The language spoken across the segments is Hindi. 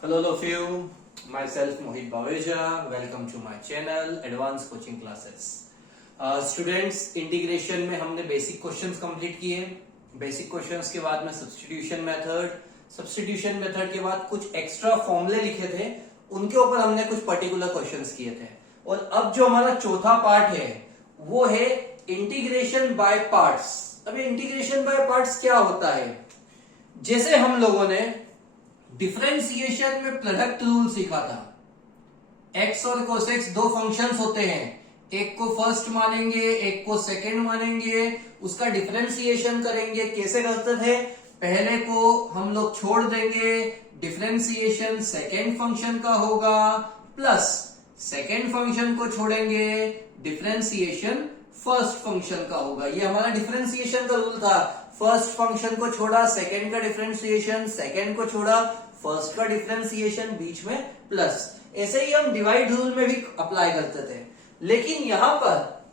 Hello all of you, myself Mohit Baweja, welcome to my channel Advanced Coaching Classes. Students integration में हमने बेसिक क्वेश्चंस कंप्लीट किए। बेसिक क्वेश्चंस के बाद में सब्स्टिट्यूशन मेथड के बाद कुछ एक्स्ट्रा फॉर्मूले लिखे थे, उनके ऊपर हमने कुछ पर्टिकुलर क्वेश्चंस किए थे। और अब जो हमारा चौथा पार्ट है वो है इंटीग्रेशन बाय पार्ट्स। अब इंटीग्रेशन बाय पार्ट्स क्या होता है? जैसे हम लोगों ने डिफरेंशिएशन में प्रोडक्ट रूल सीखा था। एक्स और कोसेक्स दो फंक्शंस होते हैं, एक को फर्स्ट मानेंगे एक को सेकंड मानेंगे, उसका डिफरेंशिएशन करेंगे। कैसे करते थे? पहले को हम लोग छोड़ देंगे, डिफरेंशिएशन सेकंड फंक्शन का होगा, प्लस सेकंड फंक्शन को छोड़ेंगे, डिफरेंशिएशन फर्स्ट फंक्शन का होगा। ये हमारा डिफरेंशिएशन का रूल था। फर्स्ट फंक्शन को छोड़ा, सेकंड का डिफरेंशिएशन, सेकंड को छोड़ा, फर्स्ट का डिफरेंशिएशन, बीच में प्लस। ऐसे ही हम डिवाइड रूल में भी अप्लाई करते थे। लेकिन यहां पर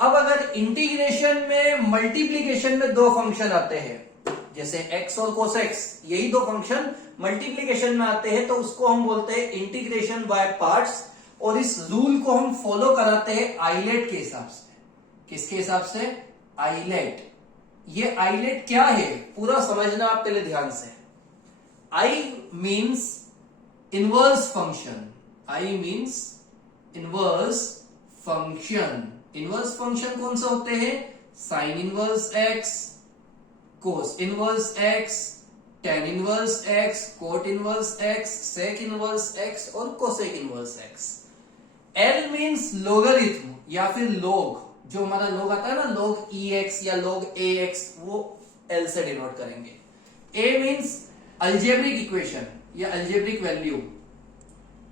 अब अगर इंटीग्रेशन में मल्टीप्लीकेशन में दो फंक्शन आते हैं, जैसे एक्स और कोसेक्स, यही दो फंक्शन मल्टीप्लीकेशन में आते हैं, तो उसको हम बोलते हैं इंटीग्रेशन बाय पार्ट्स। और इस रूल को हम फॉलो कराते हैं आइलेट के हिसाब से। किसके हिसाब से? आइलेट। ये आइलेट क्या है पूरा समझना आप पहले ध्यान से। I means inverse function. I means inverse function. Inverse function कौन सा होते हैं? Sine inverse X, cos inverse X, tan inverse X, cot inverse X, sec inverse X और cosec inverse X. L means logarithm या फिर लोग। जो हमारा लोग आता है ना, लोग ई एक्स या लोग ए एक्स, वो एल से डिनोट करेंगे। ए मीन्स अल्जेब्रिक इक्वेशन या अल्जेब्रिक वैल्यू।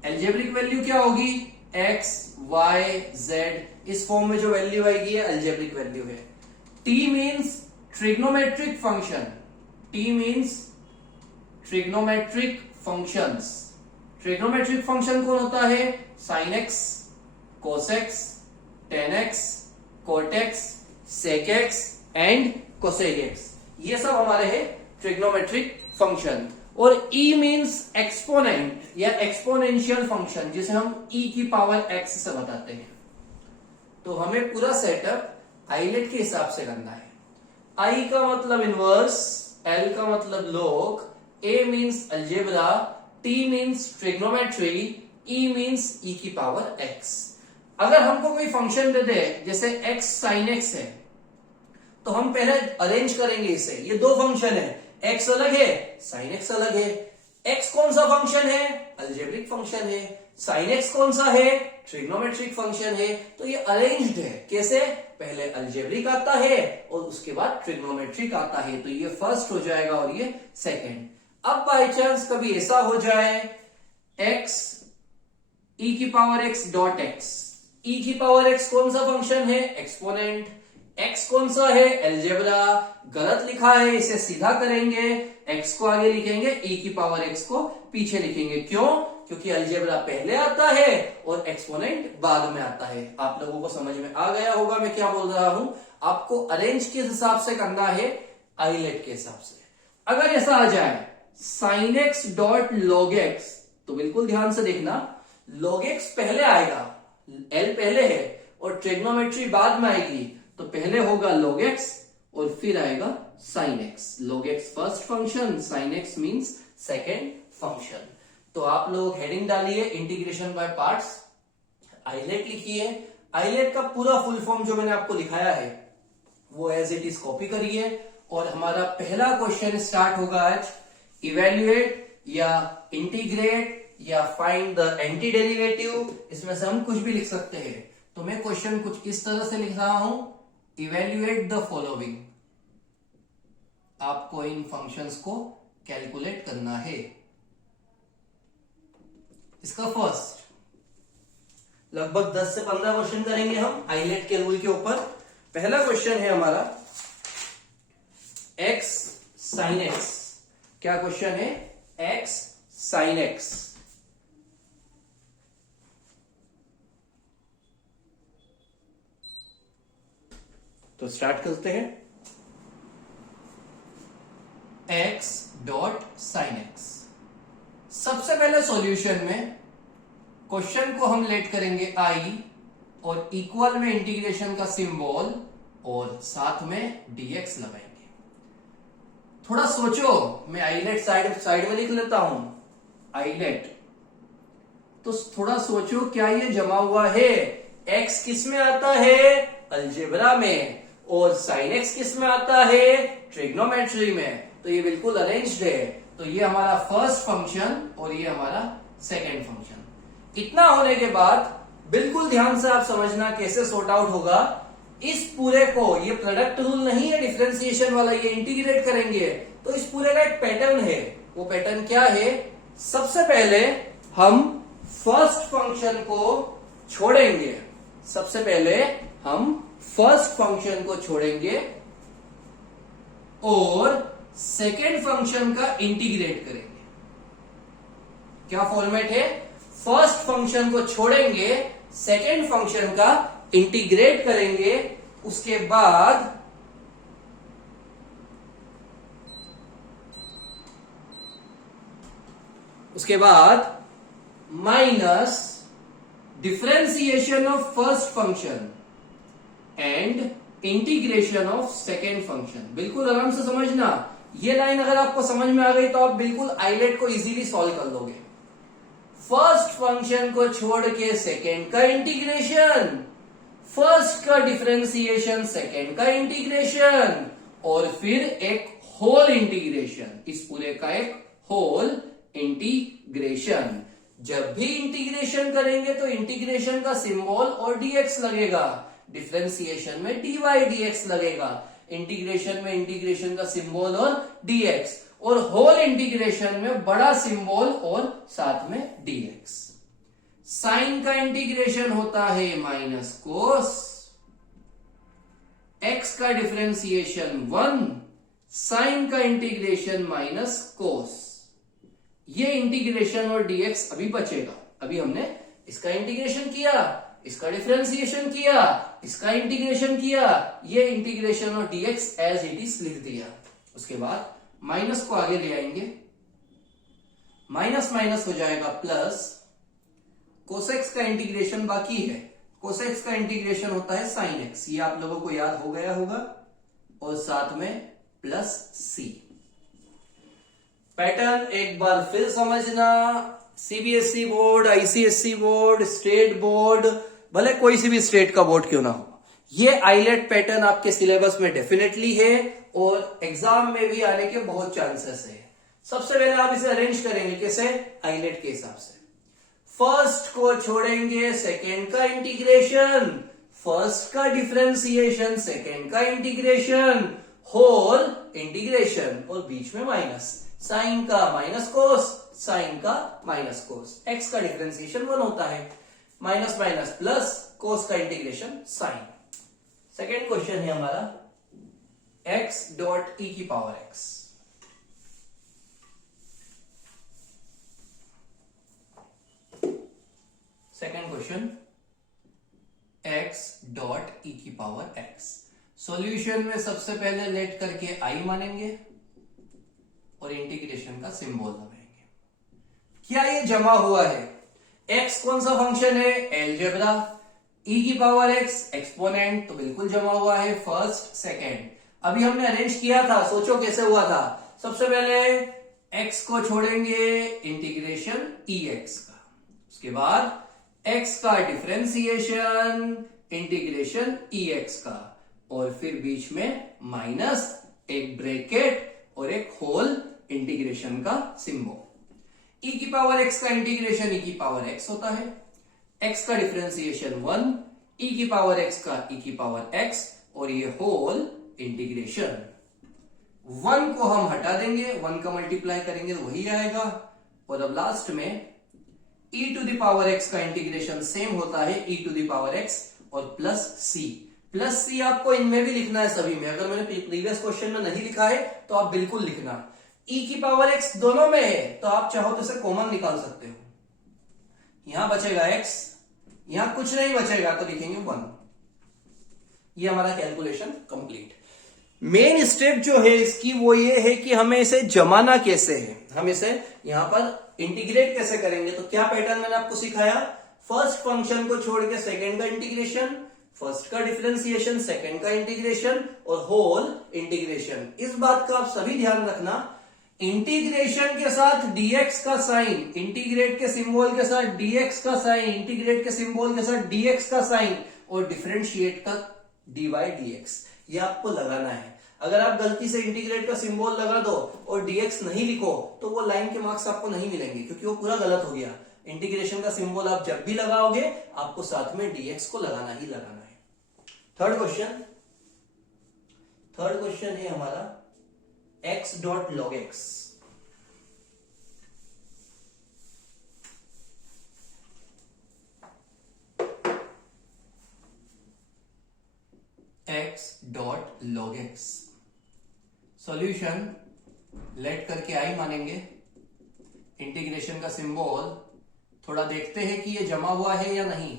अल्जेब्रिक वैल्यू क्या होगी? एक्स वाई जेड, इस फॉर्म में जो वैल्यू आएगी ये अल्जेब्रिक वैल्यू है। T means trigonometric function. T means trigonometric functions. Trigonometric function कौन होता है? Sine X, cos X, tan X, cot X, sec X and cosec X, ये सब हमारे हैं ट्रिग्नोमेट्रिक फंक्शन। और E मीन्स एक्सपोनेंट या एक्सपोनेंशियल फंक्शन, जिसे हम E की पावर x से बताते हैं। तो हमें पूरा सेटअप आइलेट के हिसाब से करना है। I का मतलब इनवर्स, L का मतलब लोग, A means algebra, T means trigonometry, E means E की पावर x। अगर हमको कोई फंक्शन दे दे, जैसे x sin x है, तो हम पहले अरेंज करेंगे इसे। ये दो फंक्शन है, x अलग है, sin x अलग है। x कौन सा फंक्शन है? अल्जेब्रिक फंक्शन है। sin x कौन सा है? ट्रिग्नोमेट्रिक फंक्शन है। तो ये अरेंज्ड है। कैसे? पहले अल्जेब्रिक आता है और उसके बाद ट्रिग्नोमेट्रिक आता है। तो ये फर्स्ट हो जाएगा और ये सेकंड। अब बाय चांस कभी ऐसा हो जाए x e की power x dot x, e की पावर x कौन सा फंक्शन है? एक्सपोनेंट। x कौन सा है? अलजेब्रा। गलत लिखा है, इसे सीधा करेंगे, x को आगे लिखेंगे, e की पावर x को पीछे लिखेंगे। क्यों? क्योंकि अलजेब्रा पहले आता है और एक्सपोनेंट बाद में आता है। आप लोगों को समझ में आ गया होगा मैं क्या बोल रहा हूं। आपको अरेंज किस हिसाब से करना है? आइलेट के हिसाब से। अगर ऐसा आ जाए sine x dot log x, तो बिल्कुल ध्यान से देखना, लॉग एक्स पहले आएगा, एल पहले है, और ट्रिग्नोमेट्री बाद में आएगी। तो पहले होगा log x और फिर आएगा sin x। log x first function, sin x means second function. तो आप लोग हेडिंग डालिए इंटीग्रेशन बाय पार्ट्स, आइलेट लिखिए। आइलेट का पूरा फुल फॉर्म जो मैंने आपको लिखाया है वो एज इट इज कॉपी करिए। और हमारा पहला क्वेश्चन स्टार्ट होगा आज, इवेल्युएट या इंटीग्रेट या फाइंड द एंटी डेरिवेटिव। इसमें से हम कुछ भी लिख सकते हैं। तो मैं क्वेश्चन कुछ इस तरह से लिख रहा हूं, इवेल्युएट द फॉलोइंग। आपको इन फंक्शंस को कैलकुलेट करना है। इसका फर्स्ट लगभग 10 से 15 क्वेश्चन करेंगे हम आइलेट के रूल के ऊपर। पहला क्वेश्चन है हमारा x sin x। क्या क्वेश्चन है? x sin x। तो स्टार्ट करते हैं। x dot sine x. सबसे पहले सॉल्यूशन में क्वेश्चन को हम लेट करेंगे आई और इक्वल में इंटीग्रेशन का सिंबल और साथ में dx लगाएंगे। थोड़ा सोचो, मैं आईलेट साइड में लिख लेता हूं, आईलेट। तो थोड़ा सोचो, क्या ये जमा हुआ है? x किस में आता है? अलजेब्रा में। और sin x किस में आता है? ट्रिग्नोमेट्री में। तो ये बिल्कुल अरेंज्ड है। तो ये हमारा फर्स्ट फंक्शन और ये हमारा सेकेंड फंक्शन। इतना होने के बाद बिल्कुल ध्यान से आप समझना कैसे सॉर्ट आउट होगा। इस पूरे को, ये प्रोडक्ट रूल नहीं है डिफरेंशिएशन वाला, ये इंटीग्रेट करेंगे। तो इस पूरे का एक पैटर्न है। वो पैटर्न क्या है? सबसे पहले हम फर्स्ट फंक्शन को छोड़ेंगे। सबसे पहले हम फर्स्ट फंक्शन को छोड़ेंगे और सेकेंड फंक्शन का इंटीग्रेट करेंगे। क्या फॉर्मेट है? फर्स्ट फंक्शन को छोड़ेंगे, सेकेंड फंक्शन का इंटीग्रेट करेंगे, उसके बाद minus differentiation of first function and integration of second function. बिल्कुल आराम से समझना। ये लाइन अगर आपको समझ में आ गई तो आप बिल्कुल आईलेट को इजीली सॉल्व कर लोगे। फर्स्ट फंक्शन को छोड़ के सेकेंड का इंटीग्रेशन, फर्स्ट का डिफरेंशिएशन, सेकेंड का इंटीग्रेशन और फिर एक होल इंटीग्रेशन। इस पूरे का एक होल इंटीग्रेशन। जब भी इंटीग्रेशन करेंगे तो इंटीग्रेशन का सिंबल और dx लगेगा, डिफरेंशिएशन में dy dx लगेगा, इंटीग्रेशन में इंटीग्रेशन का सिंबल और dx, और होल इंटीग्रेशन में बड़ा सिंबल और साथ में dx। साइन का इंटीग्रेशन होता है माइनस कोस, x का डिफरेंशिएशन 1, साइन का इंटीग्रेशन माइनस कोस। ये इंटीग्रेशन और dx अभी बचेगा। अभी हमने इसका इंटीग्रेशन किया, इसका डिफरेंशिएशन किया, इसका इंटीग्रेशन किया, ये इंटीग्रेशन और dx एज इट इज लिख दिया। उसके बाद माइनस को आगे ले आएंगे, माइनस माइनस हो जाएगा प्लस, कोसेक्स का इंटीग्रेशन बाकी है। कोसेक्स का इंटीग्रेशन होता है साइन x, ये आप लोगों को याद हो गया होगा, और साथ में प्लस c। पैटर्न एक बार फिर समझना। CBSE board, ICSE board, state board, भले कोई सी भी स्टेट का बोर्ड क्यों ना हो, ये आईलेट पैटर्न आपके सिलेबस में डेफिनेटली है और एग्जाम में भी आने के बहुत चांसेस है। सबसे पहले आप इसे अरेंज करेंगे कैसे? आईलेट के हिसाब से। फर्स्ट को छोड़ेंगे, सेकेंड का इंटीग्रेशन, फर्स्ट का डिफरेंशिएशन, सेकेंड का इंटीग्रेशन, होल इंटीग्रेशन और बीच में माइनस। साइन का माइनस कोस, साइन का माइनस कोस। एक्स का डिफरेंशिएशन 1 होता है, माइनस माइनस प्लस, कोस का इंटीग्रेशन साइन। सेकेंड क्वेश्चन है हमारा x डॉट ई की power x। Second question x dot E की पावर x। सॉल्यूशन में सबसे पहले लेट करके i मानेंगे और इंटीग्रेशन का सिंबल लगाएंगे। क्या ये जमा हुआ है? x कौन सा फंक्शन है? एलजेब्रा। e की पावर x एक्सपोनेंट, तो बिल्कुल जमा हुआ है फर्स्ट सेकेंड। अभी हमने अरेंज किया था, सोचो कैसे हुआ था। सबसे पहले x को छोड़ेंगे, इंटीग्रेशन ex का, उसके बाद x का डिफरेंशिएशन, इंटीग्रेशन ex का, और फिर बीच में माइनस, एक ब्रैकेट और एक होल इंटीग्रेशन का सिंबल। e की पावर x का इंटीग्रेशन e की पावर x होता है, x का डिफरेंशिएशन 1, e की पावर x का e की पावर x, और ये होल इंटीग्रेशन। 1 को हम हटा देंगे, 1 का मल्टीप्लाई करेंगे तो वही आएगा, और अब लास्ट में e to the power x का इंटीग्रेशन सेम होता है e to the power x और प्लस c। प्लस c आपको इनमें भी लिखना है सभी में। अगर मैंने प्रीवियस क्वेश्चन में नहीं लिखा है तो आप बिल्कुल लिखना। e की पावर x दोनों में है तो आप चाहो तो इसे कॉमन निकाल सकते हो। यहां बचेगा x, यहां कुछ नहीं बचेगा तो लिखेंगे 1। ये हमारा कैलकुलेशन कंप्लीट। मेन स्टेप जो है इसकी वो ये है कि हमें इसे जमाना कैसे है, हम इसे यहां पर इंटीग्रेट कैसे करेंगे। तो क्या पैटर्न मैंने आपको सिखाया, फर्स्ट फंक्शन को छोड़ के सेकेंड का इंटीग्रेशन, फर्स्ट का डिफरेंशिएशन, सेकेंड का इंटीग्रेशन और होल इंटीग्रेशन। इस बात का आप सभी ध्यान रखना, इंटीग्रेशन के साथ dx का साइन, इंटीग्रेट के सिंबल के साथ dx का साइन, इंटीग्रेट के सिंबल के साथ dx का साइन और डिफरेंशिएट का dy dx, ये आपको लगाना है। अगर आप गलती से इंटीग्रेट का सिंबल लगा दो और dx नहीं लिखो तो वो लाइन के मार्क्स आपको नहीं मिलेंगे, क्योंकि वो पूरा गलत हो गया। इंटीग्रेशन का सिंबल आप जब भी लगाओगे आपको साथ में dx को लगाना ही लगाना है। थर्ड क्वेश्चन है हमारा x dot log x। x dot log x solution let करके आई मानेंगे। इंटीग्रेशन का सिंबल थोड़ा देखते हैं कि ये जमा हुआ है या नहीं।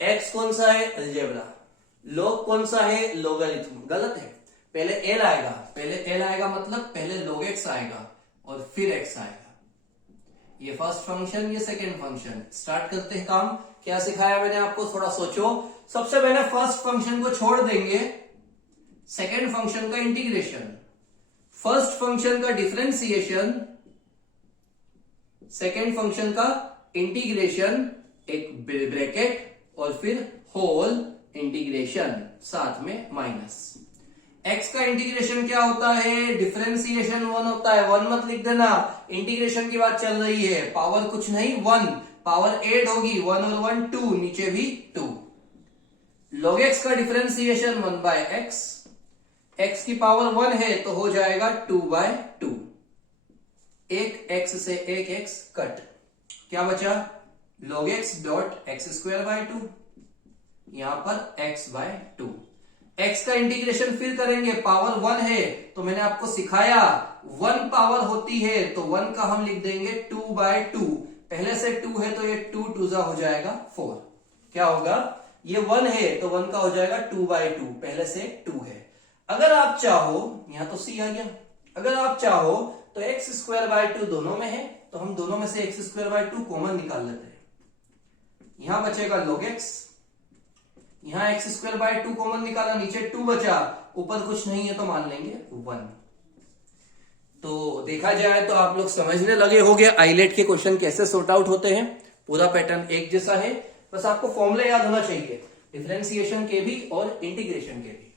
x कौन सा है, अलजेब्रा। लॉग कौन सा है, लोगारिथम। गलत है, पहले l आएगा मतलब पहले log x आएगा और फिर x आएगा। ये फर्स्ट फंक्शन, ये सेकेंड फंक्शन। स्टार्ट करते हैं काम। क्या सिखाया मैंने आपको, थोड़ा सोचो। सबसे पहले फर्स्ट फंक्शन को छोड़ देंगे, सेकेंड फंक्शन का इंटीग्रेशन, फर्स्ट फंक्शन का डिफरेंशिएशन, सेकेंड फंक्शन का इंटीग्रेशन, एक ब्रैकेट और फिर होल इंटीग्रेशन, साथ में माइनस। x का इंटीग्रेशन क्या होता है, डिफरेंशिएशन 1 होता है। 1 मत लिख देना, इंटीग्रेशन की बात चल रही है। पावर कुछ नहीं, 1 पावर 8 होगी, 1 और 1 2, नीचे भी 2। log x का डिफरेंशिएशन 1/x, x की पावर 1 है तो हो जाएगा 2/2। एक x से एक x कट, क्या बचा, log x डॉट x²/2, यहां पर x/2। x का इंटीग्रेशन फिर करेंगे, पावर 1 है तो मैंने आपको सिखाया 1 पावर होती है तो 1 का हम लिख देंगे 2/2। पहले से 2 है तो ये 2 2 हो जाएगा 4। क्या होगा, ये 1 है तो 1 का हो जाएगा 2/2, पहले से 2 है। अगर आप चाहो, यहां तो c आ गया, अगर आप चाहो तो x²/2 दोनों में है तो हम दोनों में से x²/2 कॉमन निकाल लेते हैं। यहां बचेगा log x, यहां x²/2 कॉमन निकाला, नीचे 2 बचा, ऊपर कुछ नहीं है तो मान लेंगे 1। तो देखा जाए तो आप लोग समझने लगे होंगे आइलेट के क्वेश्चन कैसे सॉर्ट आउट होते हैं। पूरा पैटर्न एक जैसा है, बस आपको फॉर्मूला याद होना चाहिए, डिफरेंशिएशन के भी और इंटीग्रेशन के भी।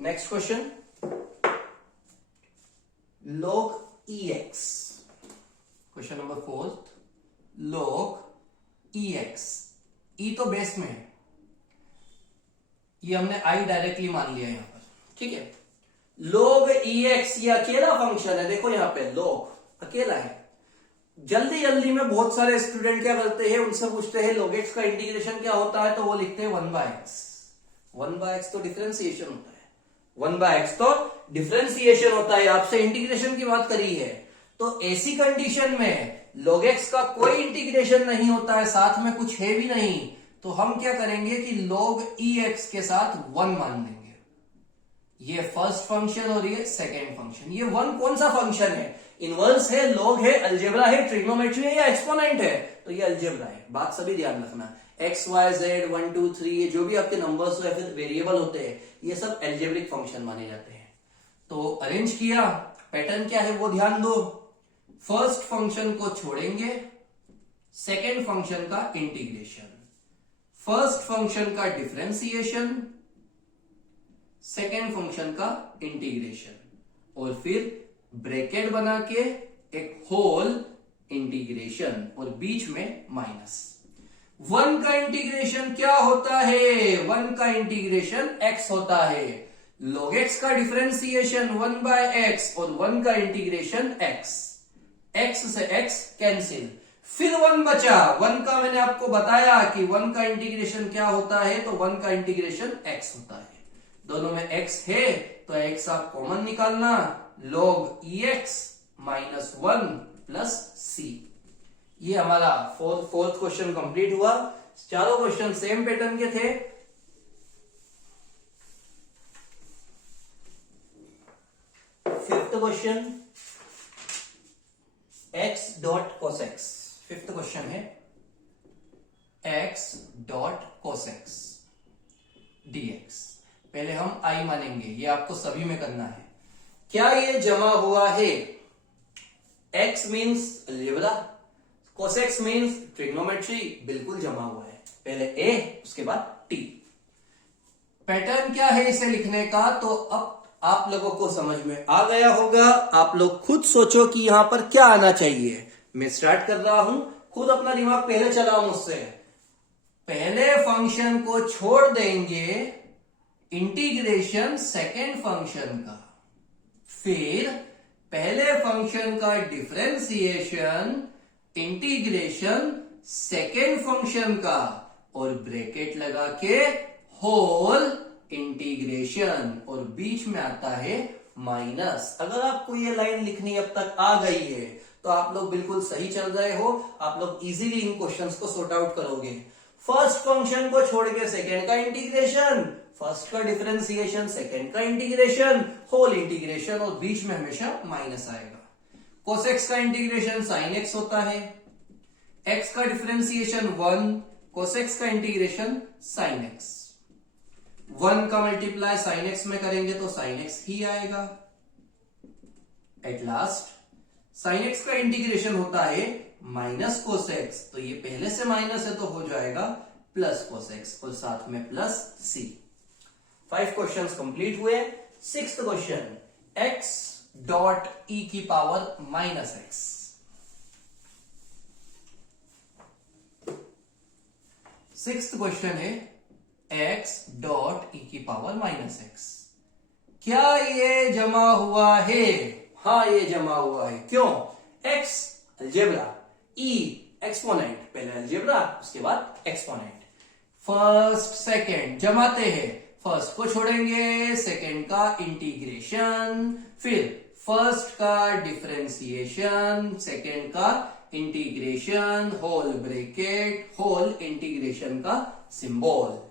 Next question, log ex, question number 4, log ex। ई तो बेस में है, ये हमने आई डायरेक्टली मान लिया यहां पर, ठीक है। log ex ये अकेला फंक्शन है, देखो यहां पे log अकेला है। जल्दी जल्दी में बहुत सारे स्टूडेंट क्या करते हैं, उनसे पूछते हैं log x का इंटीग्रेशन क्या होता है, तो वो लिखते हैं 1/x। 1/x तो डिफरेंशिएशन होता है, 1/x तो डिफरेंशिएशन होता है, आपसे इंटीग्रेशन की बात करी है। तो ऐसी कंडीशन में log x का कोई इंटीग्रेशन नहीं होता है, साथ में कुछ है भी नहीं, तो हम क्या करेंगे कि log ex के साथ 1 मान देंगे। ये फर्स्ट फंक्शन और ये सेकेंड फंक्शन। ये 1 कौन सा फंक्शन है, इनवर्स है, log है, अलजेब्रा है, ट्रिग्नोमेट्री है या एक्सपोनेंट है, तो ये अलजेब्रा है। बात सभी ध्यान रखना, x y z 1 2 3 ये जो भी आपके नंबर्स या फिर वेरिएबल होते हैं, ये सब एल्जेब्रिक फंक्शन माने जाते हैं। तो अरेंज किया, पैटर्न क्या है वो ध्यान दो। फर्स्ट फंक्शन को छोड़ेंगे, सेकेंड फंक्शन का इंटीग्रेशन, फर्स्ट फंक्शन का डिफरेंशिएशन, सेकेंड फंक्शन का इंटीग्रेशन और फिर ब्रैकेट बना के एक होल इंटीग्रेशन और बीच में माइनस। 1 का इंटीग्रेशन क्या होता है, 1 का इंटीग्रेशन x होता है। log x का डिफरेंशिएशन 1/x और 1 का इंटीग्रेशन x, x से x कैंसिल, फिर 1 बचा। 1 का मैंने आपको बताया कि 1 का इंटीग्रेशन क्या होता है, तो 1 का इंटीग्रेशन x होता है। दोनों में x है तो x आप कॉमन निकालना, log ex -1 + c। ये हमारा फोर्थ क्वेश्चन कंप्लीट हुआ। चारों क्वेश्चन सेम पैटर्न के थे। Fifth question x dot cosx। Fifth question है x डॉट cosx dx। पहले हम i मानेंगे, ये आपको सभी में करना है। क्या ये जमा हुआ है? x means algebra, cosx means trigonometry, बिल्कुल जमा हुआ है। पहले a उसके बाद t। पैटर्न क्या है इसे लिखने का, तो अब आप लोगों को समझ में आ गया होगा। आप लोग खुद सोचो कि यहां पर क्या आना चाहिए। मैं स्टार्ट कर रहा हूं, खुद अपना दिमाग पहले चलाओ मुझसे। पहले फंक्शन को छोड़ देंगे इंटीग्रेशन सेकेंड फंक्शन का, फिर पहले फंक्शन का डिफरेंशिएशन इंटीग्रेशन सेकेंड फंक्शन का, और ब्रैकेट लगा के होल इंटीग्रेशन, और बीच में आता है माइनस। अगर आपको ये लाइन लिखनी अब तक आ गई है तो आप लोग बिल्कुल सही चल रहे हो। आप लोग इजीली इन क्वेश्चंस को सॉर्ट आउट करोगे। फर्स्ट फंक्शन को छोड़ के सेकेंड का इंटीग्रेशन, फर्स्ट का डिफरेंशिएशन सेकेंड का इंटीग्रेशन, होल इंटीग्रेशन, और बीच में हमेशा माइनस आएगा। कोसेक्स का इंटीग्रेशन साइन एक्स होता है, एक्स का डिफरेंशिएशन 1, कोसेक्स का इंटीग्रेशन साइन एक्स। 1 का मल्टीप्लाई साइन एक्स में करेंगे तो साइन एक्स ही आएगा। एट लास्ट साइन एक्स का इंटीग्रेशन होता है माइनस कोसेक्स, तो ये पहले से माइनस है तो हो जाएगा प्लस कोसेक्स, और साथ में प्लस सी। 5 क्वेश्चंस कंप्लीट हुए। 6th question x dot E की power minus x. Sixth question है x डॉट ई की पावर माइनस एक्स। क्या ये जमा हुआ है? हाँ, ये जमा हुआ है। क्यों? x अलजेब्रा, e एक्सपोनेंट, पहले अलजेब्रा उसके बाद एक्सपोनेंट। फर्स्ट सेकंड जमाते हैं, फर्स्ट को छोड़ेंगे, सेकंड का इंटीग्रेशन, फिर फर्स्ट का डिफरेंशिएशन, सेकंड का integration, whole bracket, whole integration का सिंबल।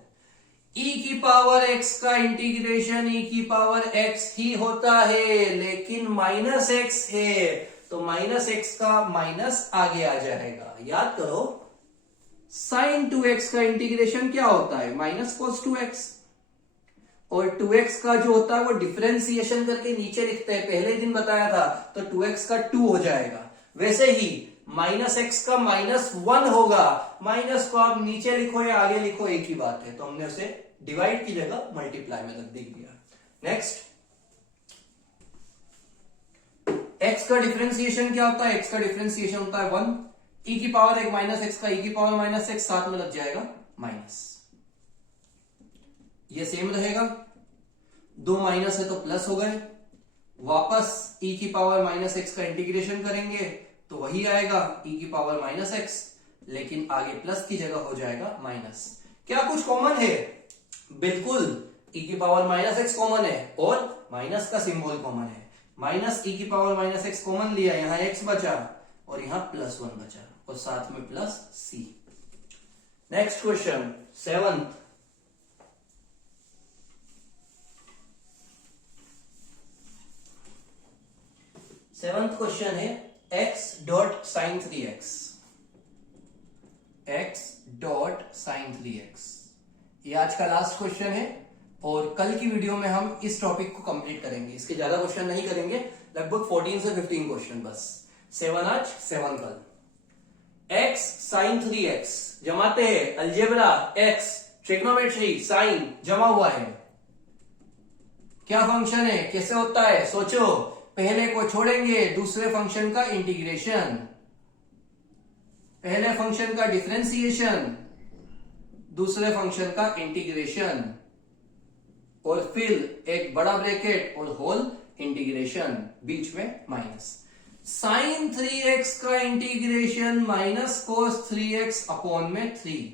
e की पावर x का इंटीग्रेशन e की पावर x ही होता है, लेकिन माइनस x है तो माइनस x का माइनस आगे आ जाएगा। याद करो, साइन 2x का इंटीग्रेशन क्या होता है? माइनस cos 2x, और 2x का जो होता है वो डिफरेंशिएशन करके नीचे लिखते हैं, पहले दिन बताया था, तो 2x का 2 हो जाएगा। वैसे ही माइनस एक्स का माइनस 1 होगा, माइनस को आप नीचे लिखो या आगे लिखो एक ही बात है, तो हमने उसे डिवाइड की जगह मल्टीप्लाई में रख दिया। नेक्स्ट, x का डिफरेंशिएशन क्या होता है? x का डिफरेंशिएशन होता है 1, e की पावर एक माइनस एक्स का e की पावर माइनस एक्स, साथ में लग जाएगा माइनस, ये सेम रहेगा। 2 माइनस है तो प्लस हो गए, वापस e की पावर माइनस एक्स का इंटीग्रेशन करेंगे तो वही आएगा e की पावर माइनस एक्स, लेकिन आगे प्लस की जगह हो जाएगा माइनस। क्या कुछ कॉमन है? बिल्कुल, e की पावर माइनस एक्स कॉमन है और माइनस का सिंबल कॉमन है। माइनस e की पावर माइनस एक्स कॉमन लिया, यहां x बचा और यहां प्लस 1 बचा, और साथ में plus c। Next question 7th, question है x dot sine 3x। x dot sine 3x, ये आज का लास्ट क्वेश्चन है, और कल की वीडियो में हम इस टॉपिक को कंप्लीट करेंगे। इसके ज्यादा क्वेश्चन नहीं करेंगे, लगभग 14 से 15 क्वेश्चन बस। 7 आज, 7 कल। x साइन 3x जमाते हैं, अलजेब्रा, x ट्रिग्नोमेट्री, साइन जमा हुआ है। क्या फंक्शन है, कैसे होता है? सोचो, पहले को छोड़ेंगे, दूसरे फंक्शन का इंटीग्रेशन, पहले फंक्शन का डिफरेंशिएशन, दूसरे फंक्शन का इंटीग्रेशन, और फिर एक बड़ा ब्रैकेट और होल इंटीग्रेशन, बीच में माइनस। साइन 3x का integration minus cos 3x upon में 3,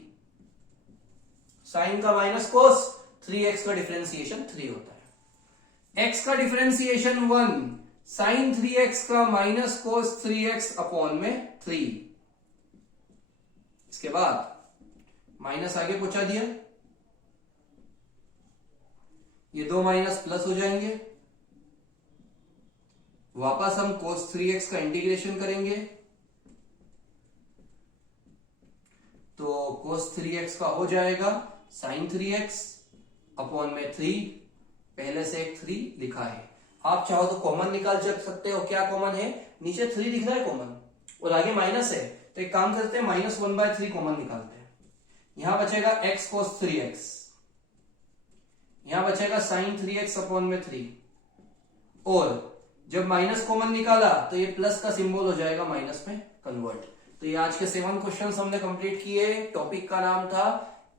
साइन का माइनस कोस, 3x का डिफरेंशिएशन 3 होता है। x का डिफरेंशिएशन 1, साइन 3x का माइनस कोस 3x अपॉन में 3। इसके बाद माइनस आगे पहुंचा दिया, ये 2 माइनस प्लस हो जाएंगे, वापस हम cos 3x का इंटीग्रेशन करेंगे, तो cos 3x का हो जाएगा sin 3x अपॉन में 3, पहले से एक 3 लिखा है। आप चाहो तो कॉमन निकाल सकते हो। क्या कॉमन है? नीचे 3 दिख रहा है कॉमन और आगे माइनस है, तो एक काम करते हैं -1/3 कॉमन निकालते हैं। यहां बचेगा x cos 3x, यहां बचेगा sin 3x अपॉन में 3, और जब माइनस कॉमन निकाला तो ये प्लस का सिंबल हो जाएगा माइनस में कन्वर्ट। तो ये आज के 7 क्वेश्चंस हमने कंप्लीट किए। टॉपिक का नाम था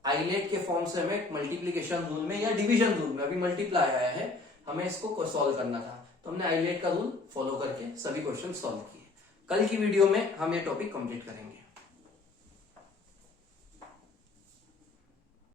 आइलेट के फॉर्म से हमें मल्टीप्लीकेशन रूल में या डिवीजन रूल में, अभी मल्टीप्लाई आया है, हमें इसको सॉल्व करना था, तो हमने आइलेट का रूल फॉलो करके सभी क्वेश्चन सॉल्व किए। कल की वीडियो में हम ये टॉपिक कंप्लीट करेंगे।